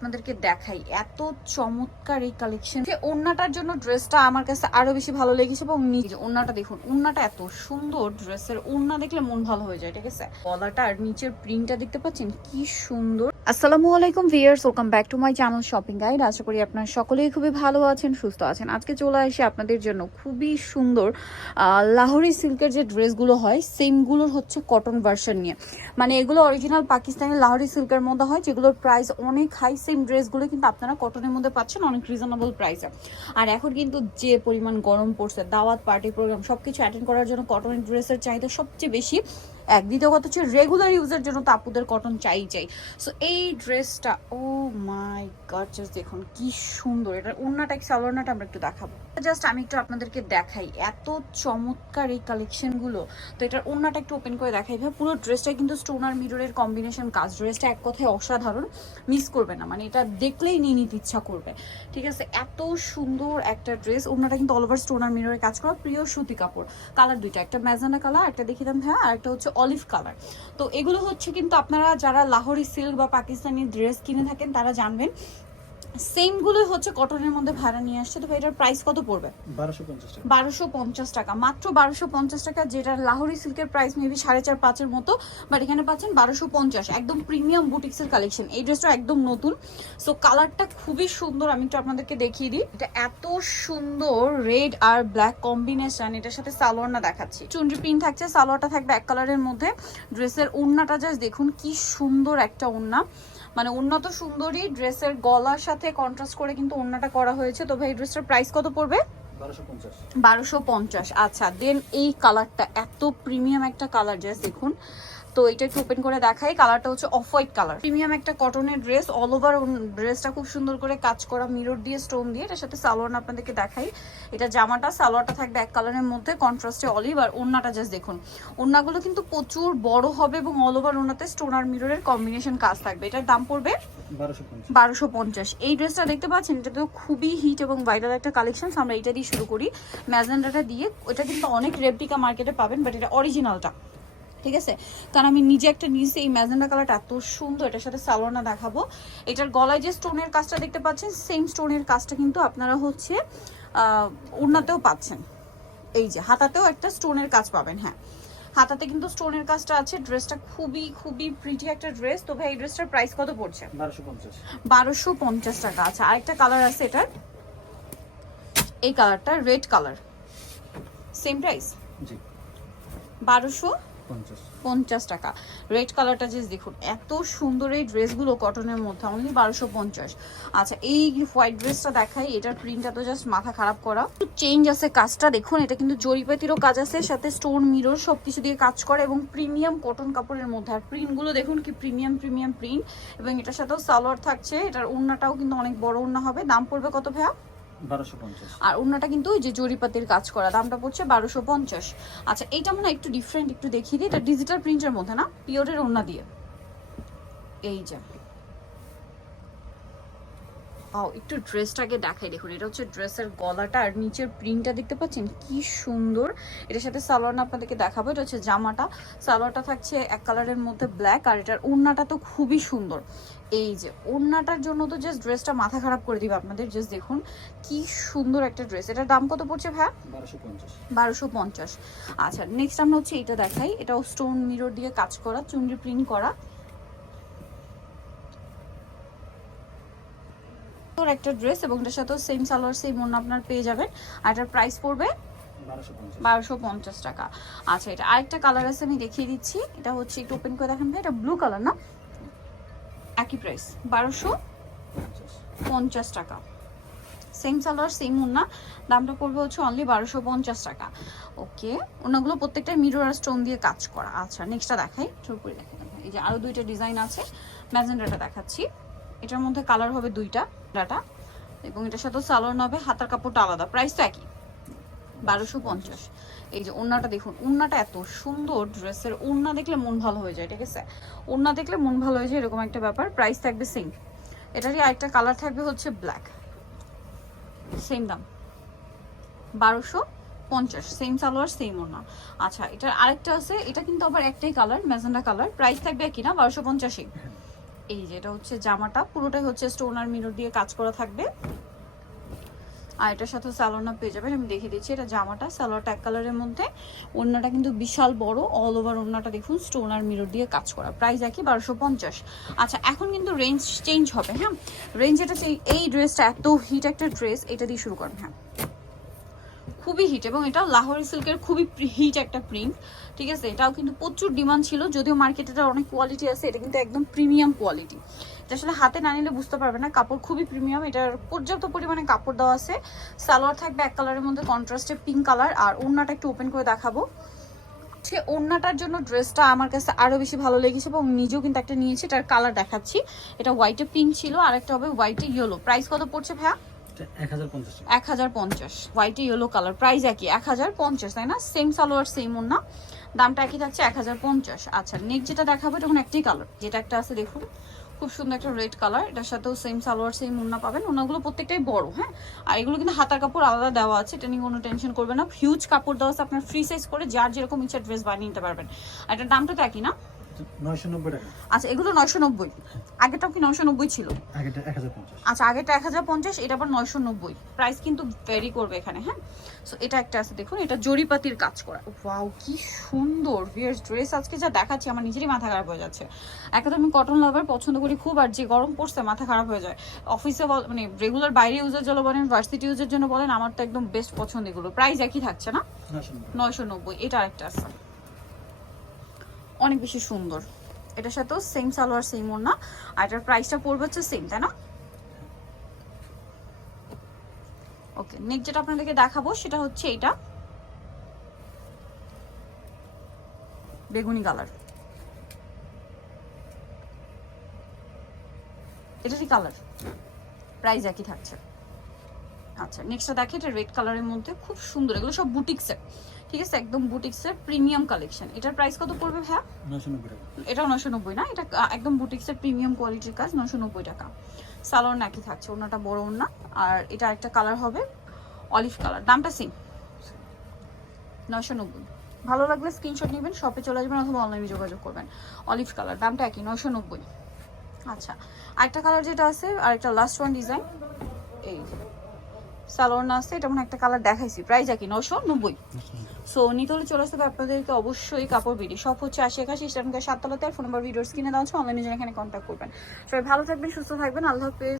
আপনাদেরকে দেখাই এত চমৎকার এই কালেকশন। ওড়নাটার জন্য ড্রেসটা আমার কাছে আরো বেশি ভালো লেগেছে এবং নিচে ওড়নাটা দেখুন, ওড়নাটা এত সুন্দর, ড্রেসের ওড়না দেখলে মন ভালো হয়ে যায়। ঠিক আছে, গলাটা আর নিচের প্রিন্টটা দেখতে পাচ্ছেন কি সুন্দর। আসসালামু আলাইকুম viewers, welcome back to my channel shopping guide. আশা করি আপনারা সকলেই খুবই ভালো আছেন, সুস্থ আছেন। আজকে চলে আসি আপনাদের জন্য খুবই সুন্দর লাহোরি সিল্কের যে ড্রেসগুলো হয় সেমগুলোর হচ্ছে কটন ভার্সন নিয়ে। মানে এগুলো অরিজিনাল পাকিস্তানি লাহোরি সিল্কের মধ্যে হয়, যেগুলোর প্রাইস অনেক হাই। সেম ড্রেসগুলো কিন্তু আপনারা কটনের মধ্যে পাচ্ছেন অনেক রিজনেবল প্রাইসে। আর এখন কিন্তু যে পরিমাণ গরম পড়ছে, দাওয়াত পার্টি প্রোগ্রাম সবকিছু অ্যাটেন্ড করার জন্য কটনের ড্রেসের চাহিদা সবচেয়ে বেশি। দ্বিতীয় কথা হচ্ছে রেগুলার ইউজের জন্য তো আপুদের কটন চাই। সো এই ড্রেসটা, ও মাই গড, জাস্ট দেখুন কি সুন্দর। এটার ওড়নাটা সালোয়ারটা আমরা একটু দেখাবো। জাস্ট আমি একটু আপনাদেরকে দেখাই এত চমৎকার এই কালেকশনগুলো। তো এটার ওড়নাটা একটু ওপেন করে দেখাই ভাই। পুরো ড্রেসটা কিন্তু স্টোন আর মিররের কম্বিনেশন কাজ। ড্রেসটা এক কথায় অসাধারণ, মিস করবে না, মানে এটা দেখলেই নিয়ে নিতে ইচ্ছা করবে। ঠিক আছে, এত সুন্দর একটা ড্রেস। ওড়নাটা কিন্তু অল ওভার স্টোন আর মিররের কাজ করা, প্রিয় সুতি কাপড়। কালার দুইটা, একটা ম্যাজেন্ডা কালার, একটা দেখিয়ে দেন হ্যাঁ, আর একটা হচ্ছে অলিভ কালার। তো এগুলো হচ্ছে কিন্তু আপনারা যারা লাহোরি সিল্ক বা পাকিস্তানি ড্রেস কিনে থাকেন তারা জানবেন সেম গুলো হচ্ছে কটনের মধ্যে ভাড়া নিয়ে আসছে। তো এটার প্রাইস কত পড়বে? 1250 টাকা, মাত্র 1250 টাকা। যেটা লাহোরি সিল্কের প্রাইস মেবি 4.5-5 মতো, বাট এখানে পাচ্ছেন 1250। একদম প্রিমিয়াম বুটিক্সের কালেকশন। এই ড্রেসটা একদম নতুন। সো কালারটা খুবই সুন্দর, আমি একটু আপনাদেরকে দেখিয়ে দিই। এটা এত সুন্দর রেড আর ব্ল্যাক কম্বিনেশন। এটার সাথে সালোয়ারটা দেখাচ্ছি, চুনরি প্রিন্ট থাকছে, সালোয়ারটা থাকবে এক কালারের মধ্যে। ড্রেসের ওড়নাটা জাস্ট দেখুন কি সুন্দর একটা ওড়না, মানে ওড়না তো সুন্দরই, ড্রেসের গলার সাথে কন্ট্রাস্ট করে কিন্তু ওড়নাটা করা হয়েছে। তো ভাই ড্রেসটার প্রাইস কত পড়বে? 1250। আচ্ছা, দেন এই কালারটা এত প্রিমিয়াম একটা কালার, জাস্ট দেখুন। তো এটা একটু ওপেন করে দেখাই। কালারটা হচ্ছে অফ হোয়াইট কালার, প্রিমিয়াম একটা কটনের ড্রেস। অল ওভার ড্রেসটা খুব সুন্দর করে কাজ করা, মিরর দিয়ে, স্টোন দিয়ে। এটার সাথে সালোয়ার আপনাদেরকে দেখাই। এটা জামাটা, সালোয়ারটা থাকবে এক কালারের মধ্যে, কন্ট্রাস্টে অলিভ। আর ওড়নাটা জাস্ট দেখুন, ওড়নাগুলো কিন্তু প্রচুর বড় হবে এবং অল ওভার ওড়নাতে স্টোন আর মিররের কম্বিনেশন কাজ থাকবে। এটার দাম পড়বে 1250। এই ড্রেসটা দেখতে পাচ্ছেন, এটা তো খুবই হিট এবং ভাইরাল একটা কালেকশন। আমরা এটা দিয়ে শুরু করি, ম্যাজেন্ডাটা দিয়ে। ওটা কিন্তু অনেক রেপ্লিকা মার্কেটে পাবেন, বাট এটা অরিজিনালটা। ঠিক আছে, কারণ আমি নিজে একটা নিয়েছি। এই ম্যাজেন্ডা কালারটা এত সুন্দর। এটার সাথে সালোয়ারটা দেখাবো। এটার গলায় যে স্টোনের কাজটা দেখতে পাচ্ছেন, সেম স্টোনের কাজটা কিন্তু আপনারা হচ্ছে ওড়নাতেও পাচ্ছেন। এই যে হাতাতেও একটা স্টোনের কাজ পাবেন। হ্যাঁ, হাতাতে কিন্তু স্টোনের কাজটা আছে। ড্রেসটা খুবই খুবই প্রিটি একটা ড্রেস। তো ভাই এই ড্রেসটার প্রাইস কত পড়ছে? 1250 টাকা। আচ্ছা, আরেকটা কালার আছে এটার, এই কালারটা রেড কালার, সেম প্রাইস 1250 টাকা। রেড কালারটা যে দেখুন এত সুন্দর। এই ড্রেসগুলো কটনের মধ্যে অনলি 1250। আচ্ছা, এই হোয়াইট ড্রেসটা দেখাই। এটার প্রিন্টটা তো জাস্ট মাথা খারাপ করা, চেঞ্জ আছে কাজটা দেখুন। এটা কিন্তু জরিপাতিরও কাজ আছে, সাথে স্টোন মিরর সবকিছু দিয়ে কাজ করে এবং প্রিমিয়াম কটন কাপড়ের মধ্যে। আর প্রিন্টগুলো দেখুন কি প্রিমিয়াম প্রিমিয়াম প্রিন্ট। এবং এটার সাথেও সালোয়ার থাকছে। এটার ওড়নাটাও কিন্তু অনেক বড় ওড়না হবে। দাম পড়বে কত ভাইয়া? 1250। আর ওড়নাটা কিন্তু ওই যে জরিপাতির কাজ করা, দামটা পড়ছে 1250। আচ্ছা, এইটা মনে হয় একটু ডিফারেন্ট, একটু দেখিয়ে দিই। এটা ডিজিটাল প্রিন্টের মধ্যে না, পিওরের ওড়না দিয়ে। এই যে একটু ড্রেসটাকে দেখাই, দেখুন। এটা হচ্ছে ড্রেসের গলাটা আর নিচের প্রিন্টটা দেখতে পাচ্ছেন কি সুন্দর। এটার সাথে সালোয়ার আপনাদেরকে দেখাবো। এটা হচ্ছে জামাটা, সালোয়ারটা থাকছে এক কালারের মধ্যে ব্ল্যাক। আর এটার ওড়নাটা তো খুবই সুন্দর। এই যে ওড়নাটার জন্য তো জাস্ট ড্রেসটা মাথা খারাপ করে দিবে আপনাদের। জাস্ট দেখুন কি সুন্দর একটা ড্রেস। এটার দাম কত পড়ছে ভাইয়া? 1250। আচ্ছা, নেক্সট আমরা হচ্ছে এটা দেখাই। এটাও স্টোন মিরর দিয়ে কাজ করা, চুনরি প্রিন্ট করা একটা ড্রেস। এবং এটার সাথেও সেম সালোয়ার সেম ওড়না আপনার পেয়ে যাবেন। আর এটার প্রাইস পড়বে 1250 টাকা। আচ্ছা, এটা আরেকটা কালার আছে, আমি দেখিয়ে দিচ্ছি। এটা হচ্ছে একটু ওপেন করে দেখেন ভাই। এটা ব্লু কালার না, একই প্রাইস 1250 টাকা। সেম সালোয়ার সেম ওড়না, দামটা পড়বে হচ্ছে অনলি 1250 টাকা। ওকে, ওড়নাগুলো প্রত্যেকটা মিরর আর স্টোন দিয়ে কাজ করা। আচ্ছা, নেক্সটটা দেখাই, ছোট করে দেখেন। এই যে আরো দুইটা ডিজাইন আছে। ম্যাজেন্ডাটা দেখাচ্ছি। এটার মধ্যে কালার হবে দুইটা ডাটা, এবং এটার সাথে সালোয়ার হবে, হাতার কাপড়টা আলাদা, প্রাইস তো একই 1250। এই যে ওড়নাটা দেখুন, ওড়নাটা এত সুন্দর। ড্রেসের ওড়না দেখলে মন ভালো হয়ে যায়। ঠিক আছে, ওড়না দেখলে মন ভালো হয়ে যায়, এরকম একটা ব্যাপার। প্রাইস থাকবে সেম। এটারই আরেকটা কালার থাকবে হচ্ছে ব্ল্যাক, সেম দাম 1250। সেম সালোয়ার সেম ওড়না। আচ্ছা, এটার আরেকটা আছে, এটা কিন্তু আবার একটাই কালার, ম্যাজেন্ডা কালার। প্রাইস থাকবে একই না, 1250। এই যে এটা হচ্ছে জামাটা, পুরোটাই হচ্ছে স্টোন আর মিরর দিয়ে কাজ করা থাকবে। আর এটার সাথে সালোয়ারটা পেয়ে যাবেন, আমি দেখিয়ে দিচ্ছি। এটা জামাটা, সালোয়ারটা এক কালারের মধ্যে, ওড়নাটা কিন্তু বিশাল বড়, অল ওভার ওড়নাটা দেখুন স্টোন আর মিরর দিয়ে কাজ করা। প্রাইস একই 1250। আচ্ছা এখন কিন্তু রেঞ্জ চেঞ্জ হবে। হ্যাঁ রেঞ্জ এটা এই ড্রেসটা এত হিট একটা ড্রেস, এটা দিয়ে শুরু করেন। হ্যাঁ খুবই হিট, এবং এটা লাহোরি সিল্কের খুবই হিট একটা প্রিন্ট, ঠিক আছে। এটাও কিন্তু প্রচুর ডিমান্ড ছিল, যদিও মার্কেটে এটার অনেক কোয়ালিটি আছে, এটা কিন্তু একদম প্রিমিয়াম কোয়ালিটি। এটা আসলে হাতে না নিলে বুঝতে পারবে না, কাপড় খুবই প্রিমিয়াম, এটার পর্যাপ্ত পরিমাণে কাপড় দেওয়া আছে। সালোয়ার থাকবে এক কালারের মধ্যে কন্ট্রাস্টে পিঙ্ক কালার, আর ওড়নাটা একটু ওপেন করে দেখাবো। সে ওড়নাটার জন্য ড্রেসটা আমার কাছে আরো বেশি ভালো লেগেছে, এবং নিজেও কিন্তু একটা নিয়েছি, এটার কালার দেখাচ্ছি। এটা হোয়াইটে পিঙ্ক ছিল, আর একটা হবে হোয়াইটে ইয়েলো। প্রাইস কত পড়ছে ভাইয়া? 1050। হোয়াইটে ইয়েলো কালার, প্রাইস একই 1050, তাই না? সেম সালোয়ার সেম ওড়না, দামটা একই থাকছে 1050। আচ্ছা নেক্সট যেটা দেখাবো তখন একটাই কালার, যেটা একটা আছে দেখুন খুব সুন্দর একটা রেড কালার, এটার সাথেও সেম সালোয়ার সেম ওড়না পাবেন। ওড়নাগুলো প্রত্যেকটাই বড়, হ্যাঁ। আর এগুলো কিন্তু হাতার কাপড় আলাদা দেওয়া আছে, এটা নিয়ে কোনো টেনশন করবে না। হিউজ কাপড় দেওয়া আছে, আপনার ফ্রি সাইজ করে যার যেরকম ইচ্ছা ড্রেস বানিয়ে নিতে পারবেন। আর এটার দামটা তো একই না? 990 টাকা। আচ্ছা এগুলো 990, আগেটাও কি 990 ছিল? আগেটা 1050। আচ্ছা আগেটা 1050, এটা আবার 990। প্রাইস কিন্তু ভেরি করবে এখানে, হ্যাঁ। সো এটা একটা আছে দেখুন, এটা জরিপাতির কাজ করা। ওয়াও কি সুন্দর ভিয়ার্স ড্রেস, আজকে যা দেখাচ্ছি আমার নিজেরই মাথা খারাপ হয়ে যাচ্ছে। একদম আমি কটন লাভার, পছন্দ করি খুব, আর যে গরম পড়ছে মাথা খারাপ হয়ে যায়। অফিসে মানে রেগুলার বাইরে ইউজের জন্য বলেন, ভার্সিটি ইউজের জন্য বলেন, আমার তো একদম বেস্ট পছন্দ এগুলো। প্রাইস একই থাকছে না? 990। এটা আরেকটা আছে অনেক বেশি সুন্দর, এটার সাথেও সেম সালোয়ার সেম ওড়না, আর এটার প্রাইসটা পড়বে হচ্ছে সেম, তাই না? ওকে নেক্সট যেটা আপনাদেরকে দেখাবো সেটা হচ্ছে এইটা বেগুনি কালার, এটারই কালার, প্রাইস একই থাকছে। আচ্ছা নেক্সটটা দেখে, এটা রেড কালারের মধ্যে খুব সুন্দর, এগুলো সব বুটিক্সের, ঠিক আছে, একদম বুটিক্সের প্রিমিয়াম কালেকশন। এটার প্রাইস কত পড়বে ভাইয়া? 990 টাকা। এটাও 990 না, এটা একদম বুটিক্সের প্রিমিয়াম কোয়ালিটির কাজ, 990 টাকা। সালোয়ার নাকি থাকছে, ওড়নাটা বড় ওড়না, আর এটা একটা কালার হবে অলিভ কালার, দামটা সেম 990। ভালো লাগলে স্ক্রিনশট নেবেন, শপে চলে আসবেন অথবা অনলাইনে যোগাযোগ করবেন। অলিভ কালার, দামটা একই 990। আচ্ছা আরেকটা কালার যেটা আছে, আরেকটা লাস্ট ওয়ান ডিজাইন, এই সালোয়ার না আছে, এটা মনে একটা কালার দেখাইছি, প্রাইস একই 990। সো নিতে হলে চলে আসতে হবে আপনাদেরকে অবশ্যই কাপড় বিডি, সব হচ্ছে 80 স্টার্টিং 7 তলাতে, আর ফোন নাম্বার ভিডিওর স্ক্রিনে দেওয়া আছে, অনলাইনে এখানে কন্ট্যাক্ট করবেন। সবাই ভালো থাকবেন, সুস্থ থাকবেন, আল্লাহ হাফেজ।